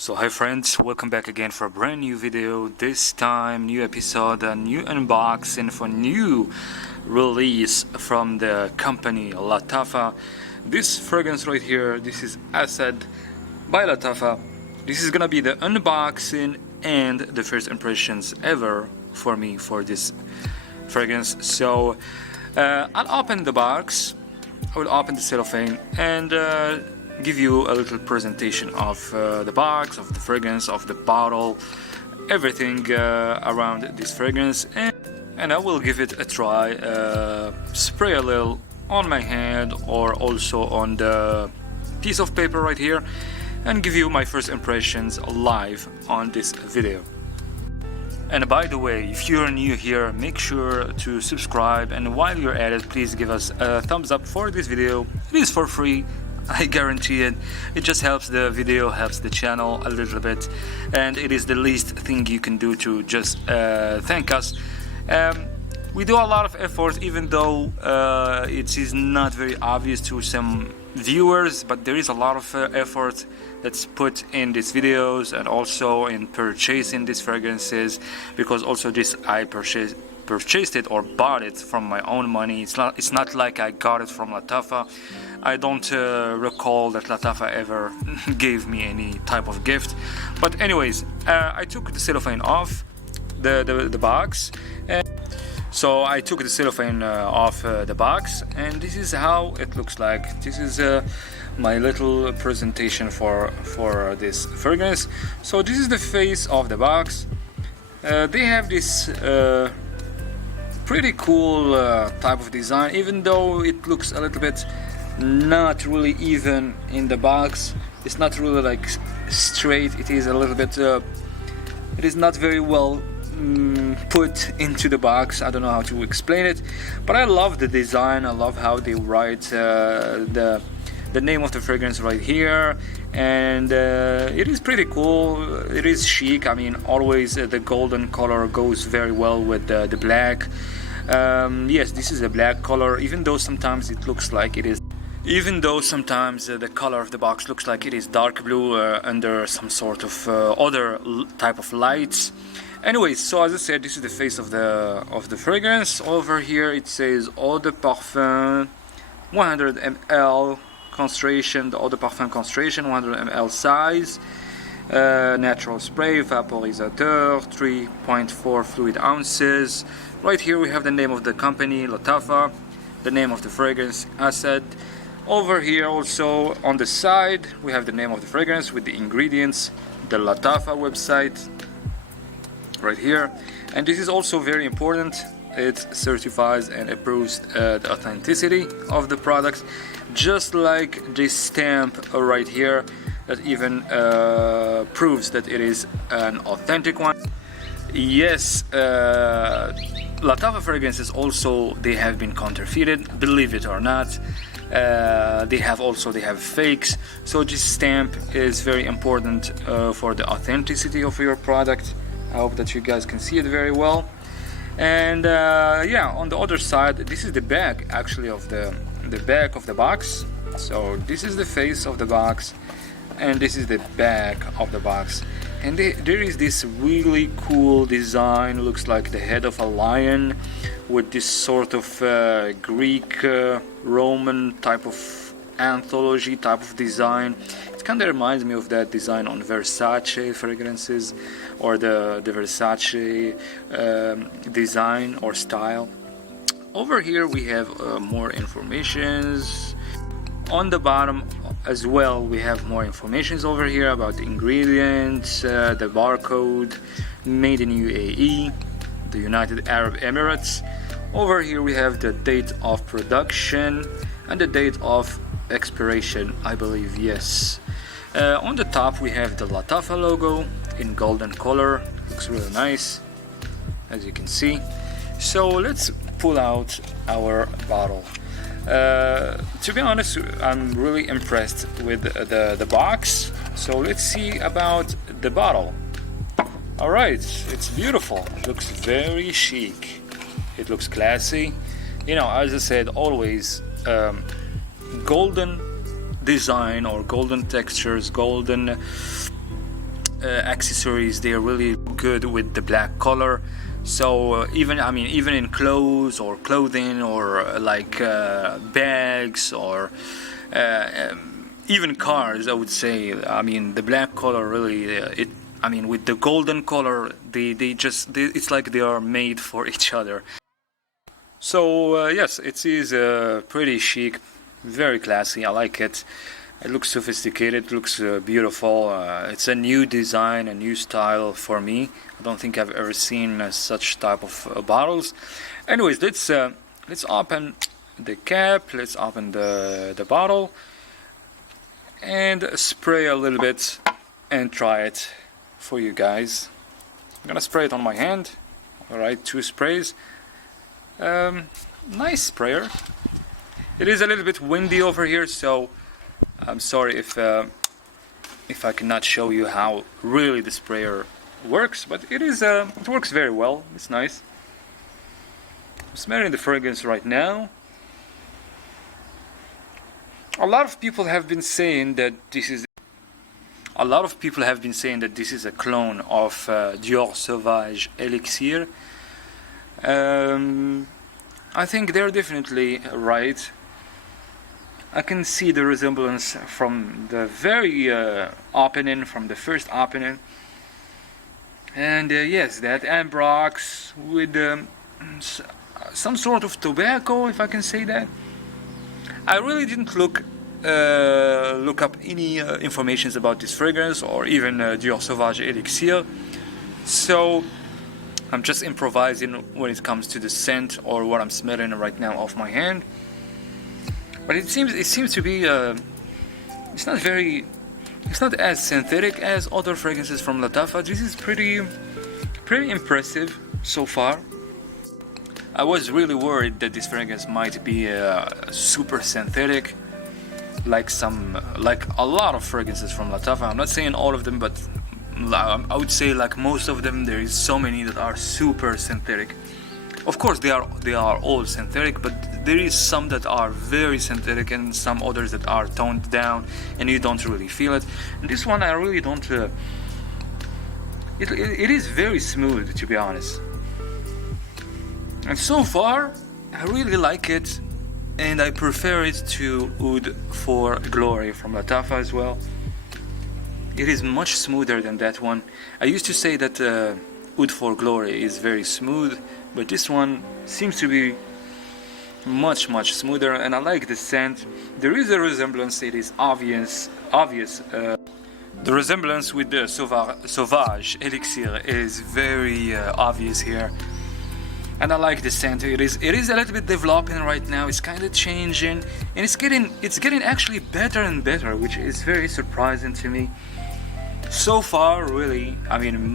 So hi friends, welcome back again for a brand new video. This time new episode, a new unboxing for new release from the company Lattafa. This fragrance right here, this is Asad by Lattafa. This is gonna be the unboxing and the first impressions ever for me for this fragrance. So I'll open the box, I will open the cellophane and give you a little presentation of the box, of the fragrance, of the bottle, everything around this fragrance, and I will give it a try, spray a little on my hand or also on the piece of paper right here, and give you my first impressions live on this video. And by the way, if you're new here, make sure to subscribe, and while you're at it, please give us a thumbs up for this video. It is for free, I guarantee it. It just helps the video, helps the channel a little bit, and it is the least thing you can do to just thank us. We do a lot of effort, even though it is not very obvious to some viewers, but there is a lot of effort that's put in these videos and also in purchasing these fragrances, because also this I purchased it or bought it from my own money. It's not like I got it from Lattafa. I don't recall that Lattafa ever gave me any type of gift. But anyways, I took the cellophane off the box. So I took the cellophane off the box, and this is how it looks like. This is my little presentation for this fragrance. So this is the face of the box. They have this pretty cool type of design, even though it looks a little bit not really even in the box. It's not really like straight. It is a little bit it is not very well put into the box. I don't know how to explain it, but I love the design. I love how they write the name of the fragrance right here, and it is pretty cool. It is chic. I mean, always the golden color goes very well with the black. Yes, this is a black color, even though sometimes it looks like it is. Even though sometimes the color of the box looks like it is dark blue under some sort of other type of lights. Anyways, so as I said, this is the face of the fragrance. Over here it says Eau de Parfum 100 ml concentration, the Eau de Parfum concentration, 100 ml size, natural spray, vaporisateur, 3.4 fluid ounces. Right here we have the name of the company, Lattafa, the name of the fragrance, Asad. Over here also on the side we have the name of the fragrance with the ingredients, the Lattafa website right here. And this is also very important, it certifies and approves the authenticity of the product, just like this stamp right here that even proves that it is an authentic one. Yes, Lattafa fragrances also, they have been counterfeited, believe it or not. They have fakes, so this stamp is very important for the authenticity of your product. I hope that you guys can see it very well. And yeah, on the other side, this is the back actually of the back of the box. So this is the face of the box, and this is the back of the box. And there is this really cool design, looks like the head of a lion with this sort of Greek Roman type of anthology type of design. It kind of reminds me of that design on Versace fragrances, or the Versace design or style. Over here we have more informations. On the bottom as well we have more informations over here about the ingredients, the barcode, made in UAE, the United Arab Emirates. Over here we have the date of production and the date of expiration, I believe, yes. On the top we have the Lattafa logo in golden color, looks really nice as you can see. So let's pull out our bottle. To be honest, I'm really impressed with the box. So let's see about the bottle. Alright, it's beautiful, it looks very chic, it looks classy. You know, as I said, always golden design or golden textures, golden accessories, they are really good with the black color. So even in clothes or clothing or bags or even cars, I would say, the black color really with the golden color, it's like they are made for each other. So yes, it is pretty chic, very classy. I like it. It looks sophisticated, it looks beautiful. It's a new design, a new style for me. I don't think I've ever seen such type of bottles. Anyways, let's open the cap. Let's open the bottle and spray a little bit and try it for you guys. I'm gonna spray it on my hand. All right, 2 sprays. Nice sprayer. It is a little bit windy over here, so I'm sorry if I cannot show you how really the sprayer works, but it works very well. It's nice. I'm smelling the fragrance right now. A lot of people have been saying that this is a clone of Dior Sauvage Elixir. I think they're definitely right. I can see the resemblance from the very opening, from the first opening. And yes, that Ambrox with some sort of tobacco, if I can say that. I really didn't look up any information about this fragrance or even Dior Sauvage Elixir. So I'm just improvising when it comes to the scent or what I'm smelling right now off my hand. But it seems to be it's not as synthetic as other fragrances from Lattafa. This is pretty impressive so far. I was really worried that this fragrance might be super synthetic, like a lot of fragrances from Lattafa. I'm not saying all of them, but I would say like most of them. There is so many that are super synthetic. Of course, they are all synthetic, but there is some that are very synthetic and some others that are toned down, and you don't really feel it. And this one, I really don't. It is very smooth, to be honest. And so far, I really like it, and I prefer it to Oud for Glory from Lattafa as well. It is much smoother than that one. I used to say that Oud for Glory is very smooth, but this one seems to be much smoother, and I like the scent. There is a resemblance, it is obvious. The resemblance with the Sauvage Elixir is very obvious here. And I like the scent. It is a little bit developing right now. It's kind of changing, and it's getting actually better and better, which is very surprising to me. So far, really,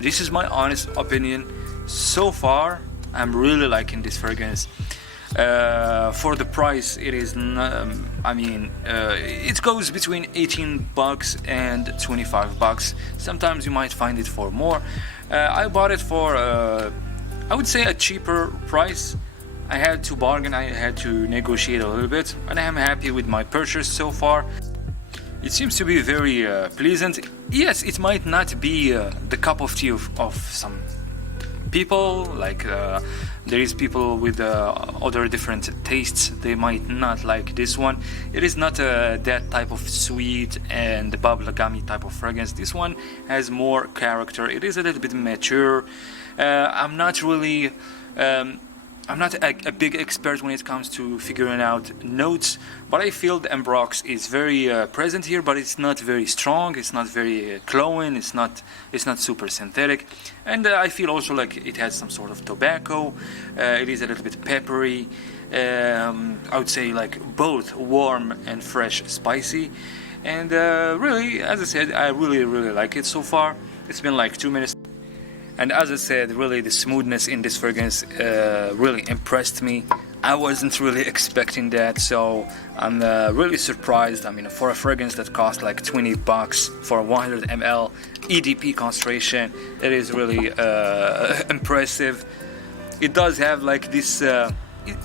this is my honest opinion. So far, I'm really liking this fragrance. For the price, it is it goes between $18 and $25. Sometimes you might find it for more. I bought it for I would say a cheaper price. I had to bargain, I had to negotiate a little bit, and I am happy with my purchase so far. It seems to be very pleasant. Yes, it might not be the cup of tea of some people, like there is people with other different tastes. They might not like this one. It is not that type of sweet and bubblegummy type of fragrance. This one has more character. It is a little bit mature. I'm not really I'm not a big expert when it comes to figuring out notes, but I feel the Ambrox is very present here, but it's not very strong, it's not very glowing, it's not super synthetic, and I feel also like it has some sort of tobacco. It is a little bit peppery. I would say like both warm and fresh spicy, and really, as I said, I really like it so far. It's been like 2 minutes. And as I said, really the smoothness in this fragrance really impressed me. I wasn't really expecting that, so I'm really surprised. I mean, for a fragrance that costs like $20 for 100 ml EDP concentration, it is really impressive. It does have like this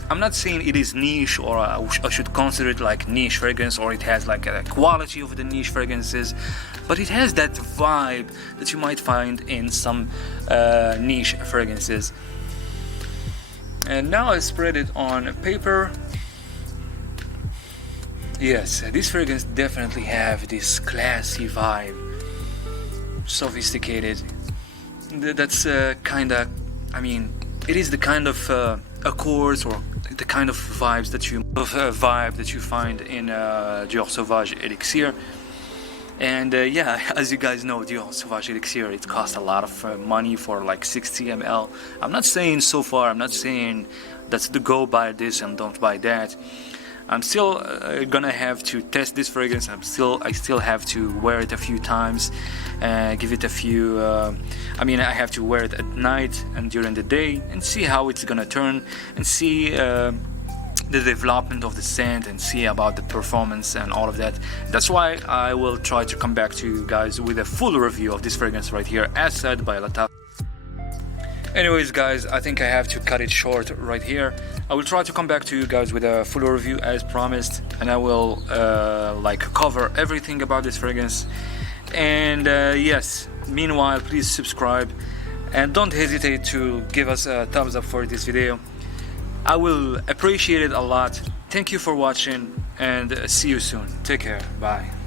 I'm not saying it is niche, or I should consider it like niche fragrance, or it has like a quality of the niche fragrances, but it has that vibe that you might find in some niche fragrances. And now I spread it on paper. Yes, this fragrance definitely have this classy vibe, sophisticated. That's kinda, I mean, it is the kind of accords, or the kind of vibe that you find in Dior Sauvage Elixir. And yeah, as you guys know, Dior Sauvage Elixir, it costs a lot of money for like 60 ml. I'm not saying that's the go buy this and don't buy that. I'm still gonna have to test this fragrance. I still have to wear it a few times, give it a few. I have to wear it at night and during the day, and see how it's gonna turn, and see the development of the scent, and see about the performance and all of that. That's why I will try to come back to you guys with a full review of this fragrance right here, Asad by Lattafa. Anyways guys, I think I have to cut it short right here. I will try to come back to you guys with a full review as promised, and I will cover everything about this fragrance. And yes, meanwhile, please subscribe and don't hesitate to give us a thumbs up for this video. I will appreciate it a lot. Thank you for watching, and see you soon. Take care. Bye.